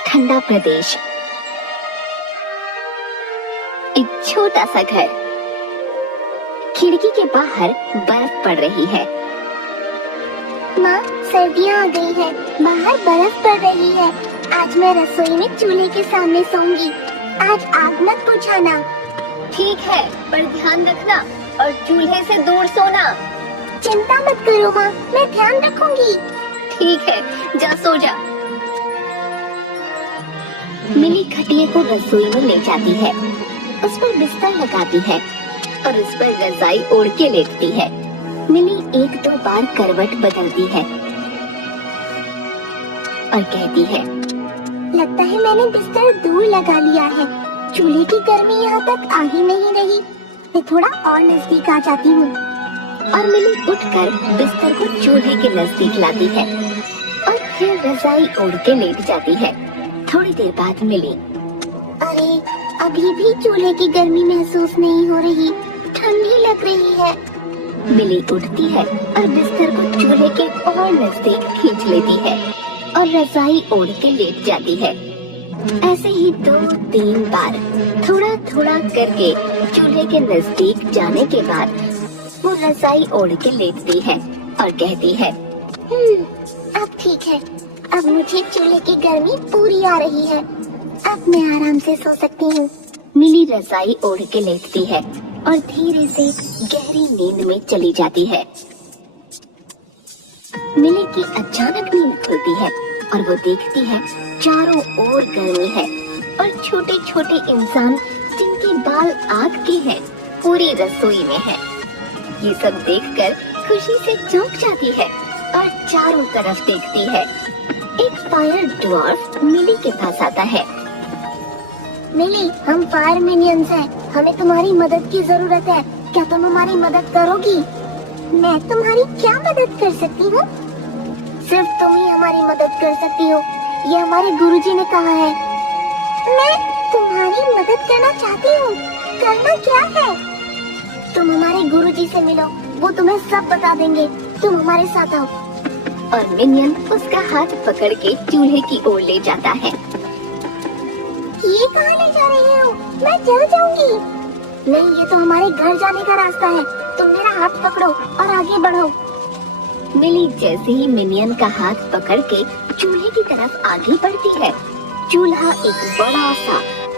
ठंडा प्रदेश, एक छोटा सा घर, खिड़की के बाहर बर्फ पड़ रही है। माँ, सर्दियाँ आ गई है, बाहर बर्फ पड़ रही है। आज मैं रसोई में चूल्हे के सामने सोऊंगी। आज आग मत बुझाना। ठीक है, पर ध्यान रखना और चूल्हे से दूर सोना। चिंता मत करो माँ, मैं ध्यान रखूंगी। ठीक है, जा सो जा। मिली खटिया को रसोई में ले जाती है, उस पर बिस्तर लगाती है और उस पर रजाई ओढ़ के लेटती है। मिली एक दो बार करवट बदलती है और कहती है, लगता है मैंने बिस्तर दूर लगा लिया है। चूल्हे की गर्मी यहाँ तक आ ही नहीं रही। मैं थोड़ा और नजदीक आ जाती हूँ। और मिली उठकर बिस्तर को चूल्हे के नजदीक लाती है और फिर रजाई ओढ़ के लेट जाती है। थोड़ी देर बाद मिली, अरे अभी भी चूल्हे की गर्मी महसूस नहीं हो रही, ठंडी लग रही है। मिली उठती है और बिस्तर को चूल्हे के और नजदीक खींच लेती है और रजाई ओढ़ के लेट जाती है। ऐसे ही 2-3 बार थोड़ा थोड़ा करके चूल्हे के नजदीक जाने के बाद वो रजाई ओढ़ के लेटती है और कहती है, अब ठीक है। अब मुझे चूल्हे की गर्मी पूरी आ रही है। अब मैं आराम से सो सकती हूँ। मिली रजाई ओढ़ के लेटती है और धीरे से गहरी नींद में चली जाती है। मिली की अचानक नींद खुलती है और वो देखती है चारों ओर गर्मी है और छोटे छोटे इंसान जिनके बाल आग के हैं पूरी रसोई में है। ये सब देखकर खुशी से चौंक जाती है और चारों तरफ देखती है। एक फायर ड्वार्फ मिली के पास आता है। मिली, हम फायर मिनियंस हैं। हमें तुम्हारी मदद की जरूरत है। क्या तुम हमारी मदद करोगी? मैं तुम्हारी क्या मदद कर सकती हूँ? सिर्फ तुम ही हमारी मदद कर सकती हो, ये हमारे गुरुजी ने कहा है। मैं तुम्हारी मदद करना चाहती हूँ। करना क्या है? तुम हमारे गुरुजी से मिलो, वो तुम्हें सब बता देंगे। तुम हमारे साथ आओ। और मिनियन उसका हाथ पकड़ के चूल्हे की ओर ले जाता है। ये कहाँ ले जा रहे हो? मैं जल जाऊंगी। नहीं, ये तो हमारे घर जाने का रास्ता है। तुम मेरा हाथ पकड़ो और आगे बढ़ो। मिली जैसे ही मिनियन का हाथ पकड़ के चूल्हे की तरफ आगे बढ़ती है, चूल्हा एक बड़ा सा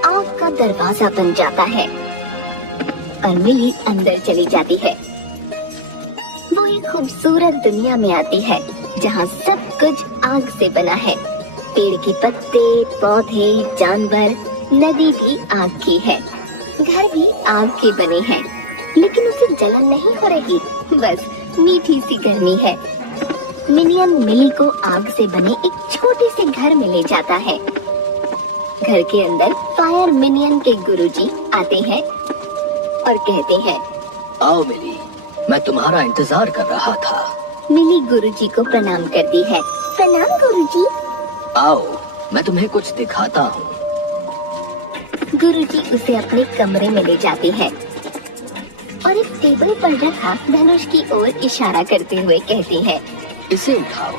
आग का दरवाजा बन जाता है और मिली अंदर चली जाती है। वो एक खूबसूरत दुनिया में आती है जहाँ सब कुछ आग से बना है। पेड़ के पत्ते, पौधे, जानवर, नदी भी आग की है। घर भी आग के बने हैं, लेकिन उसे जलन नहीं हो रही, बस मीठी सी गर्मी है। मिनियन मिली को आग से बने एक छोटे से घर में ले जाता है। घर के अंदर फायर मिनियन के गुरुजी आते हैं और कहते हैं, आओ मिली, मैं तुम्हारा इंतजार कर रहा था। मिली गुरुजी को प्रणाम करती है। प्रणाम गुरुजी। आओ, मैं तुम्हें कुछ दिखाता हूँ। गुरुजी उसे अपने कमरे में ले जाते हैं और एक टेबल पर रखा धनुष की ओर इशारा करते हुए कहते हैं, इसे उठाओ।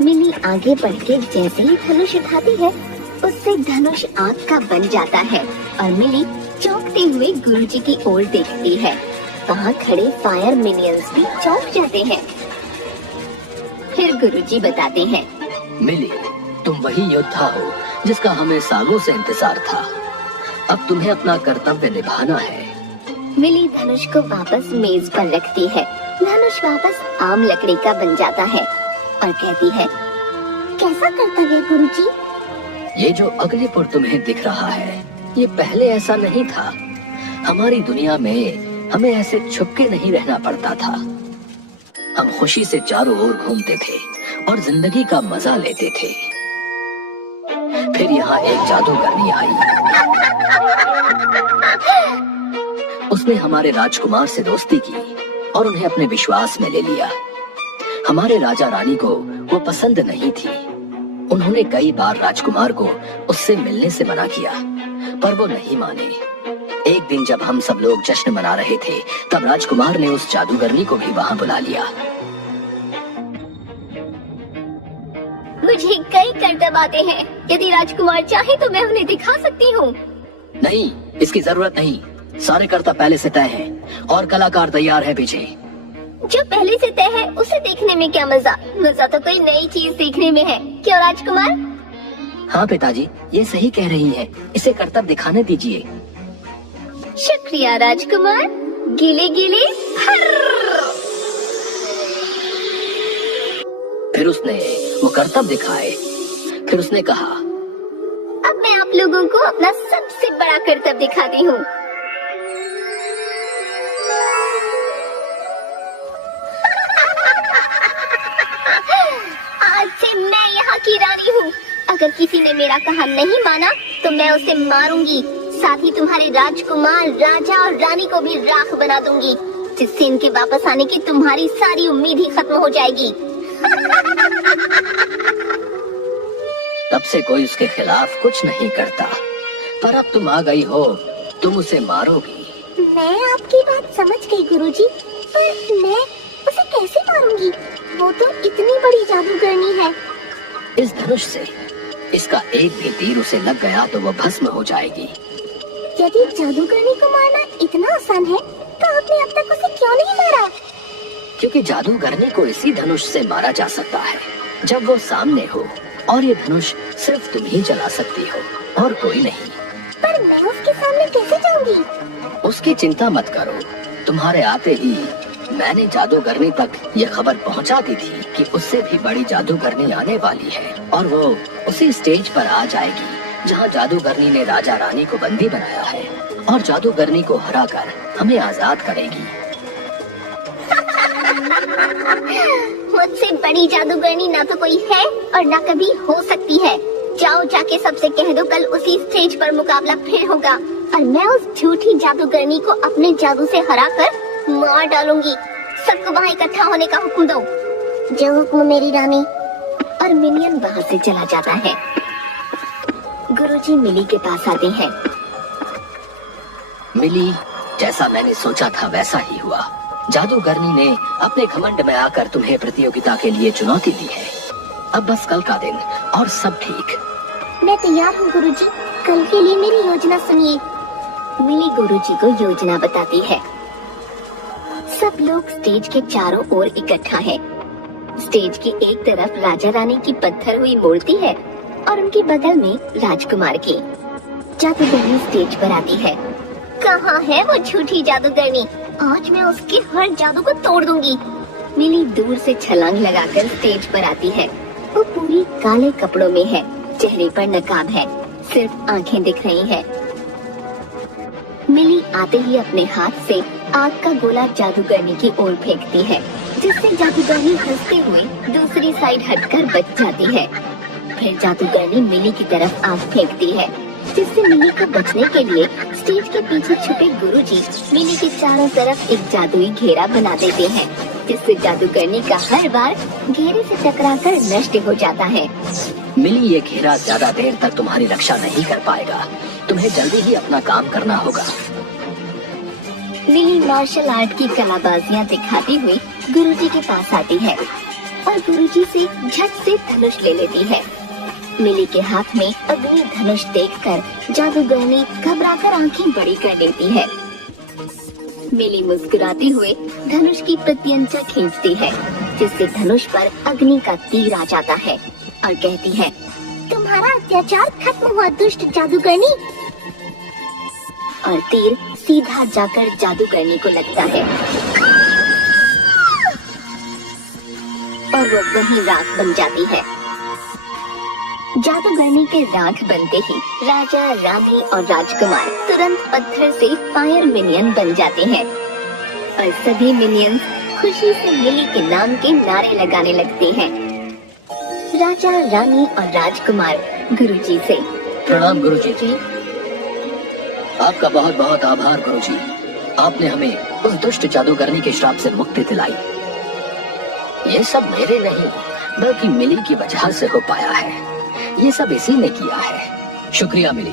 मिली आगे बढ़ के जैसे ही धनुष उठाती है, उससे धनुष आग का बन जाता है और मिली चौंकते हुए गुरुजी की ओर देखती है। वहाँ खड़े फायर मिनियंस भी चौंक जाते हैं। फिर गुरुजी बताते हैं, मिली, तुम वही योद्धा हो जिसका हमें सालों से इंतजार था। अब तुम्हें अपना कर्तव्य निभाना है। मिली धनुष को वापस मेज पर रखती है। धनुष वापस आम लकड़ी का बन जाता है और कहती है, कैसा कर्तव्य गुरुजी? ये जो अग्निपुर तुम्हें दिख रहा है, ये पहले ऐसा नहीं था। हमारी दुनिया में हमें ऐसे छुपके नहीं रहना पड़ता था। हम खुशी से चारों ओर घूमते थे और जिंदगी का मजा लेते थे। फिर यहाँ एक जादूगरनी आई। उसने हमारे राजकुमार से दोस्ती की और उन्हें अपने विश्वास में ले लिया। हमारे राजा रानी को वो पसंद नहीं थी। उन्होंने कई बार राजकुमार को उससे मिलने से मना किया, पर वो नहीं माने। एक दिन जब हम सब लोग जश्न मना रहे थे, तब राजकुमार ने उस जादूगरनी को भी वहाँ बुला लिया। मुझे कई करतब आते हैं। यदि राजकुमार चाहे तो मैं उन्हें दिखा सकती हूँ। नहीं, इसकी जरूरत नहीं। सारे कर्तव्य पहले से तय हैं और कलाकार तैयार है पीछे। जो पहले से तय है उसे देखने में क्या मजा? मजा तो कोई नई चीज देखने में है, क्यों राजकुमार? हाँ पिताजी, ये सही कह रही हैं। इसे कर्तव्य दिखाने दीजिए। शुक्रिया राजकुमार। गीले गीले फिर उसने वो कर्तव्य दिखाए। फिर उसने कहा, अब मैं आप लोगों को अपना सबसे बड़ा कर्तव्य दिखाती हूँ। आज से मैं यहाँ की रानी हूँ। अगर किसी ने मेरा कहा नहीं माना तो मैं उसे मारूंगी। साथ ही तुम्हारे राजकुमार, राजा और रानी को भी राख बना दूंगी, जिससे इनके वापस आने की तुम्हारी सारी उम्मीद ही खत्म हो जाएगी। तब से कोई उसके खिलाफ कुछ नहीं करता। पर अब तुम आ गई हो, तुम उसे मारोगी। मैं आपकी बात समझ गई गुरुजी, पर मैं उसे कैसे मारूंगी? वो तो इतनी बड़ी जादूगरनी है। इस धनुष से इसका एक भी तीर उसे लग गया तो वो भस्म हो जाएगी। यदि जादूगरनी को मारना इतना आसान है तो आपने अब तक उसे क्यों नहीं मारा? क्योंकि जादूगरनी को इसी धनुष से मारा जा सकता है जब वो सामने हो, और ये धनुष सिर्फ तुम ही जला सकती हो और कोई नहीं। पर मैं उसके सामने कैसे जाऊंगी? उसकी चिंता मत करो। तुम्हारे आते ही मैंने जादूगरनी तक ये खबर पहुंचा दी थी कि उससे भी बड़ी जादूगरनी आने वाली है, और वो उसी स्टेज पर आ जाएगी जहां जादूगरनी ने राजा रानी को बंदी बनाया है, और जादूगरनी को हराकर हमें आजाद करेगी। मुझसे बड़ी जादूगरनी ना तो कोई है और ना कभी हो सकती है। जाओ जाके सबसे कह दो कल उसी स्टेज पर मुकाबला फिर होगा, और मैं उस झूठी जादूगरनी को अपने जादू से हराकर मार डालूंगी। सबको वहाँ इकट्ठा होने का हुक्म दो। जो हुक्म मेरी रानी। और मिनियन वहाँ से चला जाता है। गुरुजी मिली के पास आते हैं। मिली, जैसा मैंने सोचा था वैसा ही हुआ। जादूगरनी ने अपने घमंड में आकर तुम्हें प्रतियोगिता के लिए चुनौती दी है। अब बस कल का दिन और सब ठीक। मैं तैयार हूँ गुरुजी, कल के लिए मेरी योजना सुनिए। मिली गुरुजी को योजना बताती है। सब लोग स्टेज के चारों ओर इकट्ठा हैं। स्टेज की एक तरफ राजा रानी की पत्थर हुई मूर्ति है और उनके बगल में राजकुमार की। जादूगरनी स्टेज पर आती है। कहाँ है वो झूठी जादूगरनी? आज मैं उसके हर जादू को तोड़ दूंगी। मिली दूर से छलांग लगाकर स्टेज पर आती है। वो पूरी काले कपड़ों में है, चेहरे पर नकाब है, सिर्फ आंखें दिख रही हैं। मिली आते ही अपने हाथ से आग का गोला जादूगरनी की ओर फेंकती है, जिससे जादूगरनी हंसते हुए दूसरी साइड हटकर बच जाती है। फिर जादूगरनी मिली की तरफ आग फेंकती है, जिससे मिली को बचने के लिए स्टेज के पीछे छुपे गुरुजी मिली के चारों तरफ एक जादुई घेरा बना देते हैं, जिससे जादूगरनी का हर बार घेरे से टकराकर नष्ट हो जाता है। मिली, ये घेरा ज्यादा देर तक तुम्हारी रक्षा नहीं कर पाएगा। तुम्हें जल्दी ही अपना काम करना होगा। मिली मार्शल आर्ट की कलाबाजियां दिखाती हुई गुरुजी के पास आती है और गुरुजी से झट से धनुष ले लेती है। मिली के हाथ में अग्नि धनुष देखकर जादूगरनी घबराकर आंखें बड़ी कर लेती है। मिली मुस्कुराते हुए धनुष की प्रत्यंचा खींचती है, जिससे धनुष पर अग्नि का तीर आ जाता है और कहती है, तुम्हारा अत्याचार खत्म हुआ दुष्ट जादूगरनी। और तीर सीधा जाकर जादूगरनी को लगता है और वो वहीं राख बन जाती है। जादूगरनी के राख बनते ही राजा, रानी और राजकुमार तुरंत पत्थर से फायर मिनियन बन जाते हैं और सभी मिनियंस खुशी से मिली के नाम के नारे लगाने लगते हैं। राजा, रानी और राजकुमार गुरुजी से प्रणाम गुरुजी जी। आपका बहुत बहुत आभार गुरुजी। आपने हमें उस दुष्ट जादूगरनी के श्राप से मुक्ति दिलाई। ये सब मेरे नहीं बल्कि मिली की वजह से हो पाया है। ये सब इसी ने किया है। शुक्रिया मिली,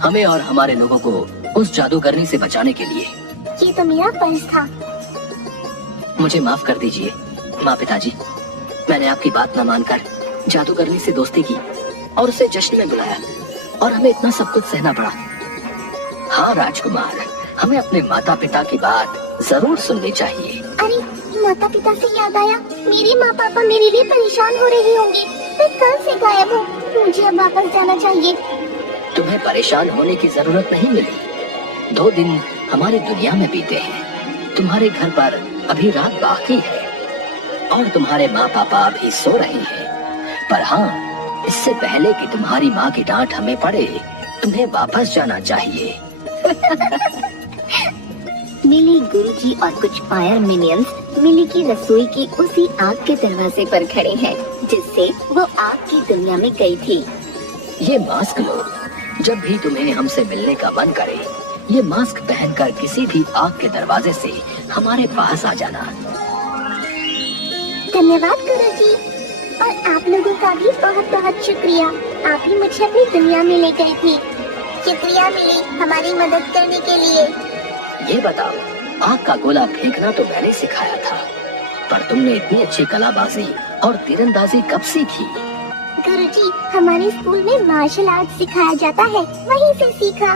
हमें और हमारे लोगों को उस जादूगरनी से बचाने के लिए। ये तो मेरा फर्ज था। मुझे माफ कर दीजिए माँ पिताजी, मैंने आपकी बात न मानकर जादूगरनी से दोस्ती की और उसे जश्न में बुलाया और हमें इतना सब कुछ सहना पड़ा। हाँ राजकुमार, हमें अपने माता पिता की बात जरूर सुननी चाहिए। अरे माता पिता से याद आया, मेरे माँ पापा मेरे लिए परेशान हो रहे होंगे। मैं कल से गायब हूँ, मुझे अब वापस जाना चाहिए। तुम्हें परेशान होने की जरूरत नहीं मिली। 2 दिन हमारी दुनिया में बीते हैं। तुम्हारे घर पर अभी रात बाकी है और तुम्हारे माँ पापा अभी सो रहे हैं। पर हाँ, इससे पहले कि तुम्हारी माँ की डांट हमें पड़े, तुम्हें वापस जाना चाहिए। मिली, गुरुजी और कुछ फायर मिनियंस मिली की रसोई की उसी आग के दरवाजे पर खड़े हैं जिससे वो आग की दुनिया में गई थी। ये मास्क लो। जब भी तुम्हें हमसे मिलने का मन करे, ये मास्क पहनकर किसी भी आग के दरवाजे से हमारे पास आ जाना। धन्यवाद गुरुजी, और आप लोगों का भी बहुत बहुत शुक्रिया। आप ही मुझे अपनी दुनिया में ले गई थी। शुक्रिया मिली हमारी मदद करने के लिए। ये बताओ, आग का गोला फेंकना तो मैंने सिखाया था, पर तुमने इतनी अच्छी कलाबाजी और तीरंदाजी कब सीखी? गुरुजी, हमारे स्कूल में मार्शल आर्ट सिखाया जाता है, वहीं से सीखा।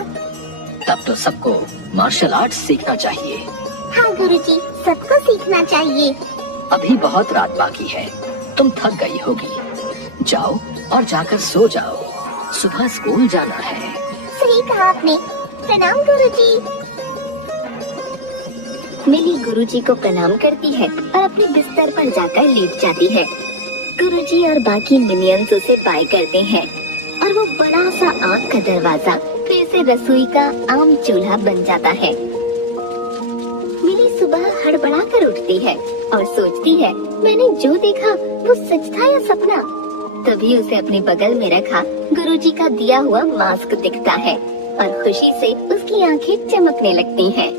तब तो सबको मार्शल आर्ट्स सीखना चाहिए। हाँ गुरुजी, सबको सीखना चाहिए। अभी बहुत रात बाकी है, तुम थक गई होगी। जाओ और जाकर सो जाओ, सुबह स्कूल जाना है। सही कहा आपने। प्रणाम गुरुजी। मिली गुरुजी को प्रणाम करती है और अपने बिस्तर पर जाकर लेट जाती है। गुरुजी और बाकी मिनियंस उसे बाय करते हैं और वो बड़ा सा आग का दरवाजा फिर से रसोई का आम चूल्हा बन जाता है। मिली सुबह हड़बड़ा कर उठती है और सोचती है, मैंने जो देखा वो सच था या सपना। तभी उसे अपने बगल में रखा गुरुजी का दिया हुआ मास्क दिखता है और खुशी से उसकी आंखें चमकने लगती हैं।